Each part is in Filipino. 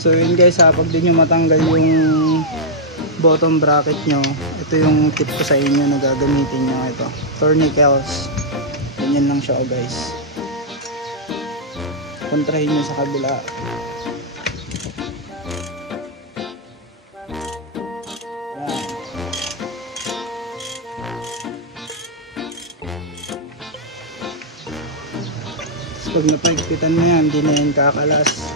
So yun guys, pag di nyo matanggal yung bottom bracket nyo, ito yung tip ko sa inyo na gagamitin nyo. Ito, tourniquets. Ganyan lang siya guys. Kontrahin nyo sa kabila. Yan. Pag napagpitan mo yan, hindi na yan kakalas.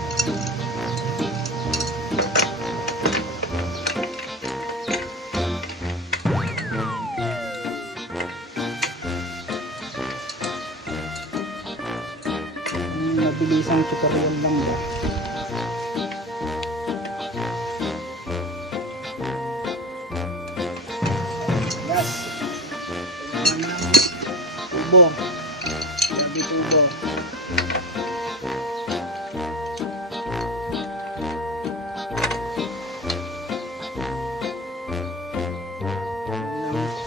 Mabilisang tutorial lang ba. Gas. Kailangan ng tubo. Sabi tubo.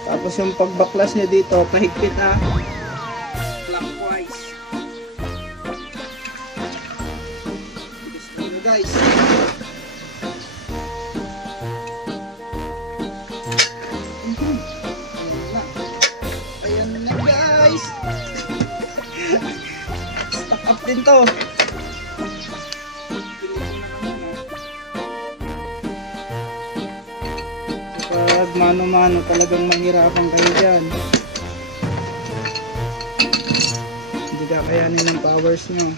Tapos yung pagbaklas nyo dito, pahigpit clockwise. Bilis lang nyo guys. Ayan na guys. Stock up din to. Pag mano-mano talagang mahirapan kayo dyan, hindi kakayanin ng powers nyo.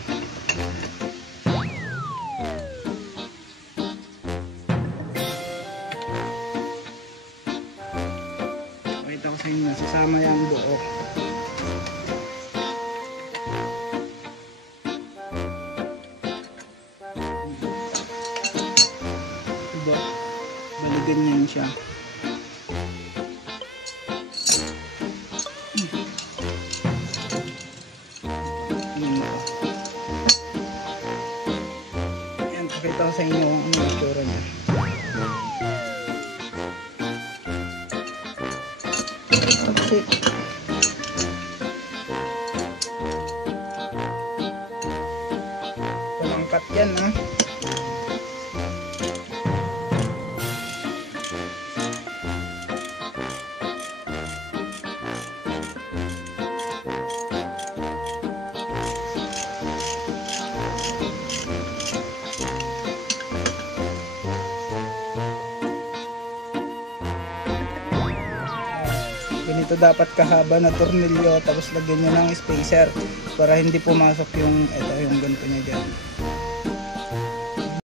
Pakita ko sa inyo, sasama yung buo. Diba? Baligan yan siya. Pakita ko sa inyo ang itsura niya. Okay. Walang cut yan Ganito dapat kahaba na tornilyo, tapos lagyan nyo ng spacer para hindi pumasok yung, ito yung ganito nyo dyan.